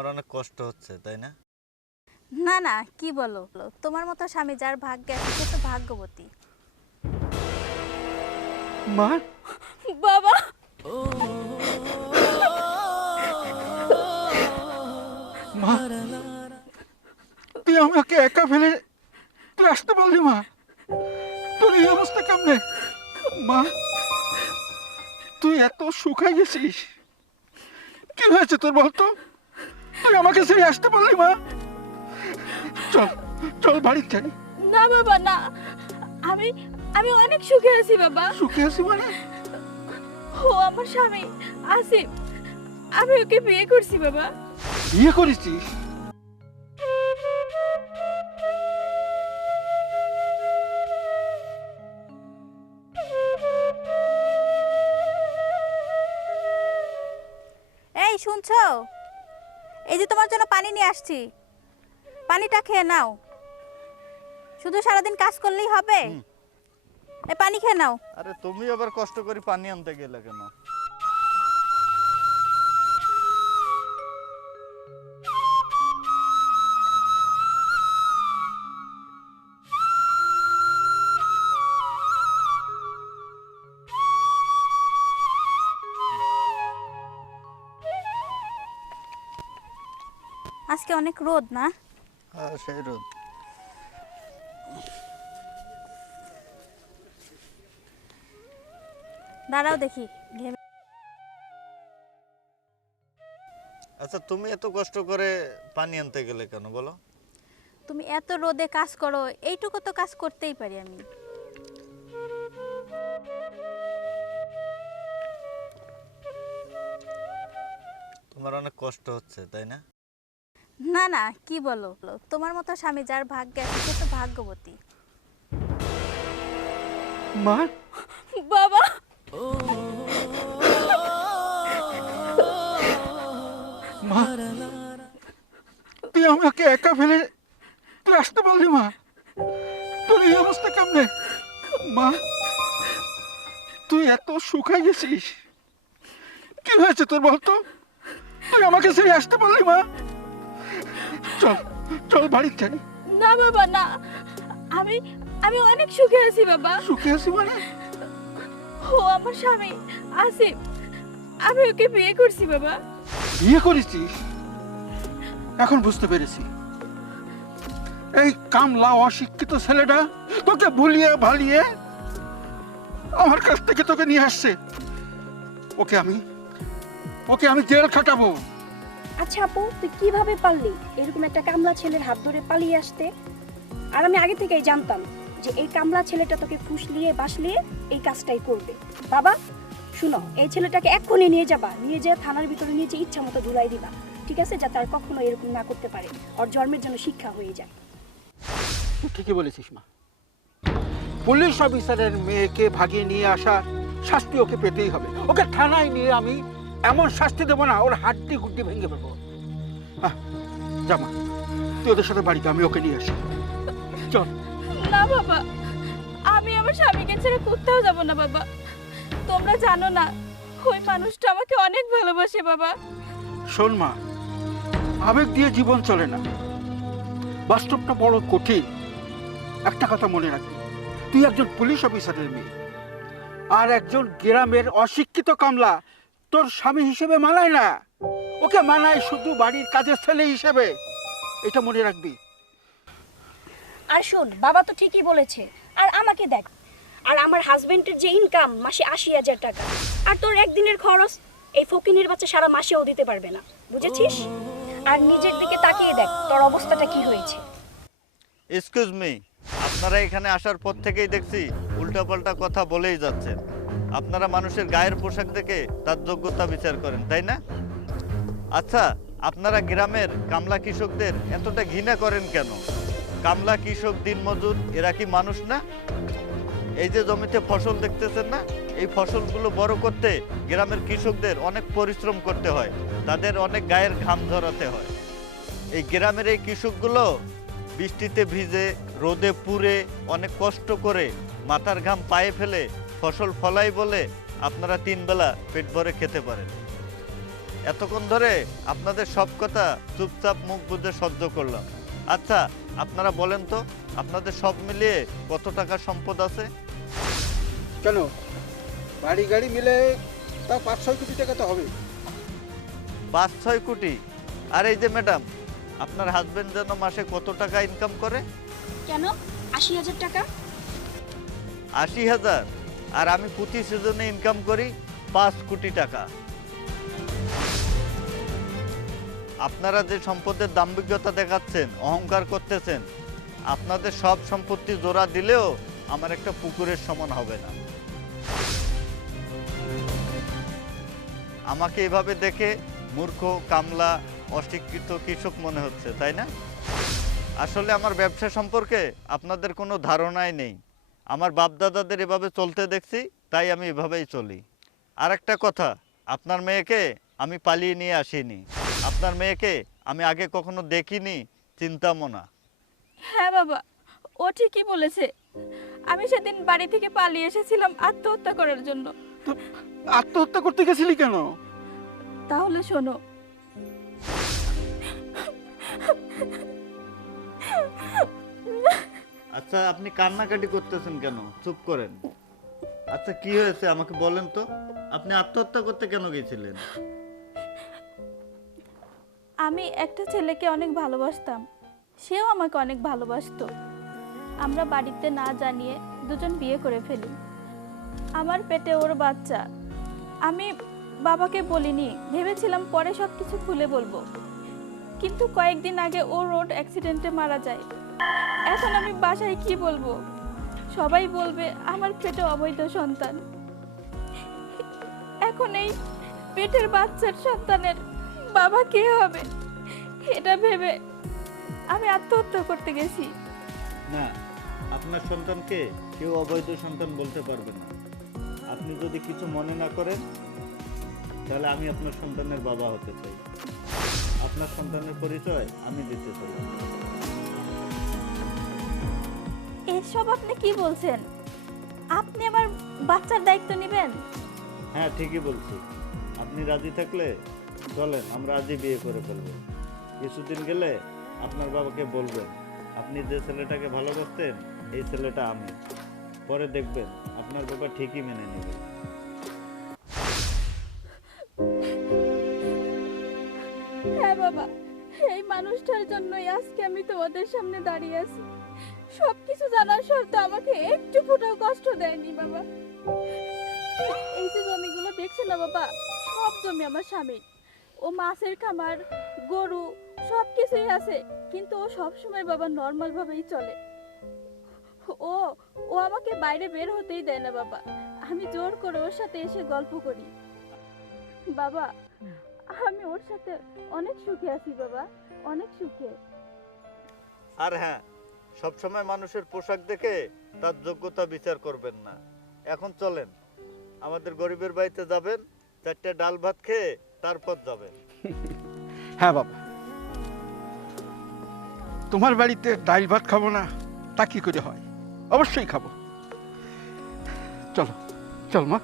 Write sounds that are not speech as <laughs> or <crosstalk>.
তোমার অনেক কষ্ট হচ্ছে তাই না? না না কি বলো? তোমার মতো স্বামী যার ভাগ্যে আছে সে তো ভাগ্যবতী। মা? বাবা! মা তুই আমাকে একা ফেলে তুই আসতে পারলি মা? তোর এই অবস্থা কেমনে? মা তুই এত শুকাই গেছিস। কি হয়েছে তোর বলতো? তুই আমাকে ছেড়ে আসতে পারলি মা? চল চল বাড়িতে যাই না বাবা না। আমি আমি অনেক সুখে আছি বাবা। সুখে আছি মানে? ও আমার স্বামী আসিফ। আমি ওকে বিয়ে করছি বাবা। বিয়ে করেছিস এই শুনছো? এই যে তোমার জন্য পানি নিয়ে আসছি। পানিটা খেয়ে নাও। শুধু সারাদিন কাজ করলেই হবে। এ পানি খেয়ে নাও। আরে তুমি আবার কষ্ট করে পানি আনতে গেলে কেন? আজকে অনেক রোদ না? হ্যাঁ সেই রোদ। দাঁড়াও দেখি আচ্ছা তুমি এত কষ্ট করে পানি আনতে গেলে কেন বলো? তুমি এত রোদে কাজ করো এইটুকু তো কাজ করতেই পারি আমি। তোমার অনেক কষ্ট হচ্ছে তাই না? না না কি বলো? তোমার মতো স্বামী যার ভাগ্যে আছে সে তো ভাগ্যবতী। মা? বাবা! মা তুই আমাকে একা ফেলে তুই আসতে পারলি মা? তোর এই অবস্থা কেমনে? মা তুই এত শুকাই গেছিস। কি হয়েছে তোর বলতো? তুই আমাকে ছেড়ে আসতে পারলি মা? চল চল বাড়িতে যাই না বাবা না। আমি আমি অনেক সুখে আছি বাবা। সুখে আছি মানে? ও আমার স্বামী আসিফ। আমি ওকে বিয়ে করছি বাবা। বিয়ে করেছিস এখন বুঝতে পেরেছি। এই কামলা অশিক্ষিত ছেলেটা তোকে ভুলিয়ে ভালিয়ে আমার কাছ থেকে তোকে নিয়ে আসছে। ওকে আমি ওকে আমি জেল খাটাবো। আচ্ছা আপু, তুই কীভাবে পারলি? এরকম একটা কামলা ছেলের হাত ধরে পালিয়ে আসতে। আর আমি আগে থেকেই জানতাম যে এই কামলা ছেলেটা তোকে ফুসলিয়ে বাসলিয়ে এই কাজটাই করবে। বাবা, শুনো, এই ছেলেটাকে এক্ষুনি নিয়ে যাবা। নিয়ে যেয়ে থানার ভিতরে নিয়ে যেয়ে ইচ্ছা মতো ঝুলাই দিবা। ঠিক আছে? যা তার কখনো এরকম না করতে পারে। ওর জন্মের জন্য শিক্ষা হয়ে যায়। ঠিকই বলেছিস, মা। পুলিশ অফিসারের মেয়েকে ভাগিয়ে নিয়ে আসা শাস্তি ওকে পেতেই হবে। ওকে থানায় নিয়ে আমি এমন শাস্তি দেবো না ওর হাড্ডি গুড্ডি ভেঙে ফেলব। জামা তুই ওদের সাথে বাড়িতে আমি ওকে নিয়ে আসি। চল। না বাবা আমি আমার স্বামীকে ছেড়ে কোথাও যাব না বাবা। তোমরা জানো না ওই মানুষটা আমাকে অনেক ভালোবাসে বাবা। শোন মা আবেগ দিয়ে জীবন চলে না। বাস্তবটা বড় কঠিন। একটা কথা মনে রাখবি তুই একজন পুলিশ অফিসারের মেয়ে আর একজন গ্রামের অশিক্ষিত কামলা। তোর স্বামী হিসেবে মানায় না। ওকে মানায় শুধু বাড়ির কাজের ছেলে হিসেবে। এটা মনে রাখবি। আর শোন বাবা তো ঠিকই বলেছে। আর আমাকে দেখ আর আমার হাজবেন্ডের যে ইনকাম মাসে আশি হাজার টাকা। আর তোর একদিনের খরচ এই ফকিনের বাচ্চা সারা মাসেও দিতে পারবে না। বুঝেছিস? আর নিজের দিকে তাকিয়ে দেখ তোর অবস্থাটা কি হয়েছে। এক্সকিউজ মি আপনারা এখানে আসার পর থেকেই দেখছি উল্টাপাল্টা কথা বলেই যাচ্ছেন। আপনারা মানুষের গায়ের পোশাক দেখে তার যোগ্যতা বিচার করেন, তাই না? আচ্ছা আপনারা গ্রামের কামলা কৃষকদের এতটা ঘৃণা করেন কেন? কামলা কৃষক দিনমজুর এরা কি মানুষ না? এই যে জমিতে ফসল দেখতেছেন না, এই ফসলগুলো বড় করতে গ্রামের কৃষকদের অনেক পরিশ্রম করতে হয়, তাদের অনেক গায়ের ঘাম ধরাতে হয়। এই গ্রামের এই কৃষকগুলো বৃষ্টিতে ভিজে, রোদে পুড়ে, অনেক কষ্ট করে মাথার ঘাম পায়ে ফেলে ফসল ফলাই বলে আপনারা তিন বেলা পেট ভরে খেতে পারেন। এতক্ষণ ধরে আপনাদের সব কথা চুপচাপ মুখ বুঝে সহ্য করলাম। আচ্ছা আপনারা বলেন তো আপনাদের সব মিলিয়ে কত টাকা সম্পদ আছে? কেন? বাড়ি গাড়ি মিলে তাও পাঁচ ছয় কোটি টাকা তো হবে। পাঁচ ছয় কোটি? আর এই যে ম্যাডাম আপনার হাজবেন্ড যেন মাসে কত টাকা ইনকাম করে? কেন? আশি হাজার টাকা? আশি হাজার? আর আমি প্রতি সিজনে ইনকাম করি পাঁচ কোটি টাকা। আপনারা যে সম্পদের দাম্ভিকতা দেখাচ্ছেন, অহংকার করতেছেন, আপনাদের সব সম্পত্তি জোড়া দিলেও আমার একটা পুকুরের সমান হবে না। আমাকে এভাবে দেখে মূর্খ, কামলা, অশিক্ষিত কৃষক মনে হচ্ছে, তাই না? আসলে আমার ব্যবসা সম্পর্কে আপনাদের কোনো ধারণাই নেই। আমার বাপদাদাদের এভাবে চলতে দেখছি তাই আমি এভাবেই চলি। আর একটা কথা আপনার মেয়েকে আমি পালিয়ে নিয়ে আসিনি। আপনার মেয়েকে আমি আগে কখনো দেখিনি চিন্তামো না। হ্যাঁ বাবা ও ঠিকই বলেছে। আমি সেদিন বাড়ি থেকে পালিয়ে এসেছিলাম আত্মহত্যা করার জন্য। আত্মহত্যা করতে গেছিলি কেন? তাহলে শোনো আচ্ছা আপনি কান্নাকাটি করতেছেন কেন? চুপ করেন। আচ্ছা কি হয়েছে? আমাকে বলেন তো। আপনি আত্মহত্যা করতে কেন গেছিলেন? আমি একটা ছেলেকে অনেক ভালোবাসতাম। সেও আমাকে অনেক ভালোবাসতো। আমরা বাড়িতে না জানিয়ে দুজন বিয়ে করে ফেলি। আমার পেটে ওর বাচ্চা। আমি বাবাকে বলিনি, ভেবেছিলাম পরে সব কিছু খুলে বলব। কিন্তু কয়েকদিন আগে ও রোড অ্যাক্সিডেন্টে মারা যায়। এখন আমি বাসায় কি বলব? সবাই বলবে আমার পেটে অবৈধ সন্তান। এখন এই পেটের বাচ্চার সন্তানের বাবা কে হবে? এটা ভেবে আমি আত্মহত্যা করতে গেছি। না, আপনার সন্তানকে কেউ অবৈধ সন্তান বলতে পারবে না। আপনি যদি কিছু মনে না করেন, তাহলে আমি আপনার সন্তানের বাবা হতে চাই। আপনার সন্তানের পরিচয় আমি দিতে চাই। এসব আপনি কি বলছেন? আপনি আমার বাচ্চার দায়িত্ব নেবেন? হ্যাঁ ঠিকই বলছি। আপনি রাজি থাকলে চলেন আমরা আজই বিয়ে করে ফেলব। কিছুদিন গেলে আপনার বাবাকে বলবেন আপনি যে ছেলেটাকে ভালোবাসতেন এই ছেলেটা আমি। পরে দেখবেন আপনার বাবা ঠিকই মেনে নেবে। হ্যাঁ বাবা এই মানুষটার জন্যই আজকে আমি তোমাদের সামনে দাঁড়িয়ে আছি। সব কিছু জানার সত্ত্বেও আমাকে একটু ফুটাও কষ্ট দেয়নি বাবা। এই যে জমিগুলো দেখছ না বাবা, সব জমি আমার স্বামীর। ও মাছের খামার, গরু সব কিছুই আছে, কিন্তু ও সবসময় বাবা নর্মাল ভাবেই চলে। ও ও আমাকে বাইরে বের হতেই দেয় না বাবা। আমি জোর করে ওর সাথে এসে গল্প করি। বাবা, আমি ওর সাথে অনেক সুখে আছি বাবা, অনেক সুখে। আর হ্যাঁ সবসময় মানুষের পোশাক দেখে তার যোগ্যতা বিচার করবেন না। এখন চলেন, আমাদের গরিবের বাড়িতে যাবেন, চারটে ডাল ভাত খেয়ে তারপর যাবেন। <laughs> হ্যাঁ বাবা। তোমার বাড়িতে ডাল ভাত খাব না, তা কি করে হয়? অবশ্যই খাব। চলো, চল মা।